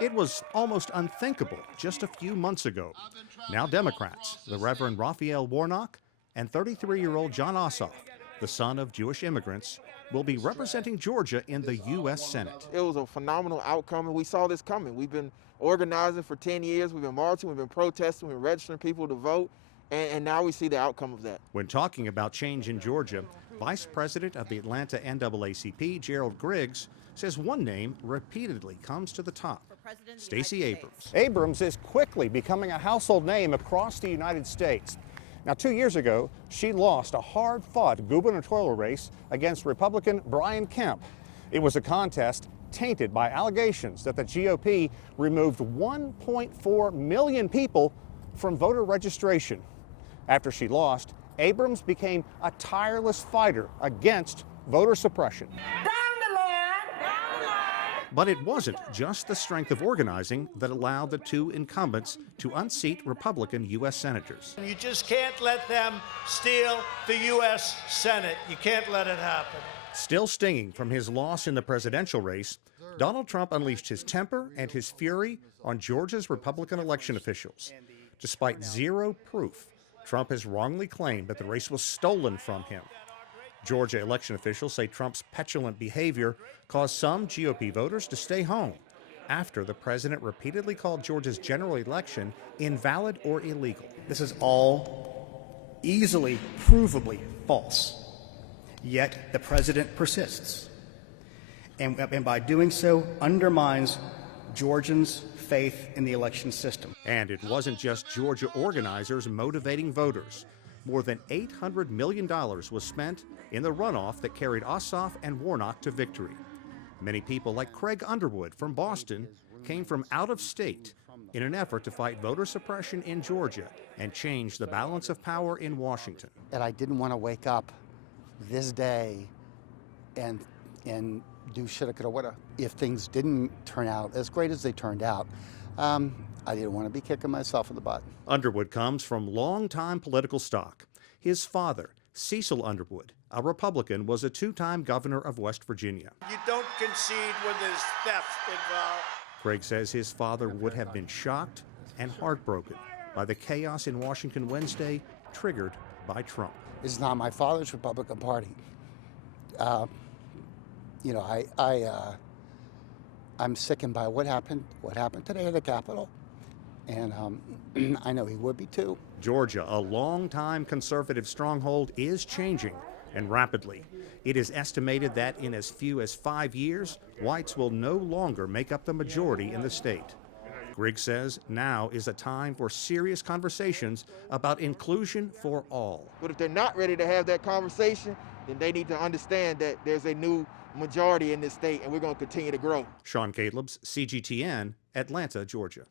It was almost unthinkable just a few months ago. Now Democrats, the Reverend Raphael Warnock and 33-year-old John Ossoff, the son of Jewish immigrants, will be representing Georgia in the U.S. Senate. It was a phenomenal outcome, and we saw this coming. We've been organizing for 10 years. We've been marching, we've been protesting, we've been registering people to vote, and now we see the outcome of that. When talking about change in Georgia, Vice President of the Atlanta NAACP, Gerald Griggs, says one name repeatedly comes to the top: Stacey Abrams. Abrams is quickly becoming a household name across the United States. Now, 2 years ago, she lost a hard-fought gubernatorial race against Republican Brian Kemp. It was a contest tainted by allegations that the GOP removed 1.4 million people from voter registration. After she lost, Abrams became a tireless fighter against voter suppression. But it wasn't just the strength of organizing that allowed the two incumbents to unseat Republican U.S. senators. You just can't let them steal the U.S. Senate. You can't let it happen. Still stinging from his loss in the presidential race, Donald Trump unleashed his temper and his fury on Georgia's Republican election officials. Despite zero proof, Trump has wrongly claimed that the race was stolen from him. Georgia election officials say Trump's petulant behavior caused some GOP voters to stay home after the president repeatedly called Georgia's general election invalid or illegal. This is all easily provably false, yet the president persists, and by doing so undermines Georgians' faith in the election system. And it wasn't just Georgia organizers motivating voters. More than $800 million was spent in the runoff that carried Ossoff and Warnock to victory. Many people like Craig Underwood from Boston came from out of state in an effort to fight voter suppression in Georgia and change the balance of power in Washington. And I didn't want to wake up this day and do shoulda, coulda, woulda. If things didn't turn out as great as they turned out, I didn't want to be kicking myself in the butt. Underwood comes from longtime political stock. His father, Cecil Underwood, a Republican, was a two-time governor of West Virginia. You don't concede when there's theft involved. Craig says his father would have been shocked and heartbroken by the chaos in Washington Wednesday, triggered by Trump. It's not my father's Republican Party. I'm sickened by what happened today at the Capitol, and I know he would be too. Georgia, a longtime conservative stronghold, is changing, and rapidly. It is estimated that in as few as 5 years, whites will no longer make up the majority in the state. Griggs says now is a time for serious conversations about inclusion for all. But if they're not ready to have that conversation, then they need to understand that there's a new majority in this state, and we're going to continue to grow. Sean Caleb's, CGTN, Atlanta, Georgia.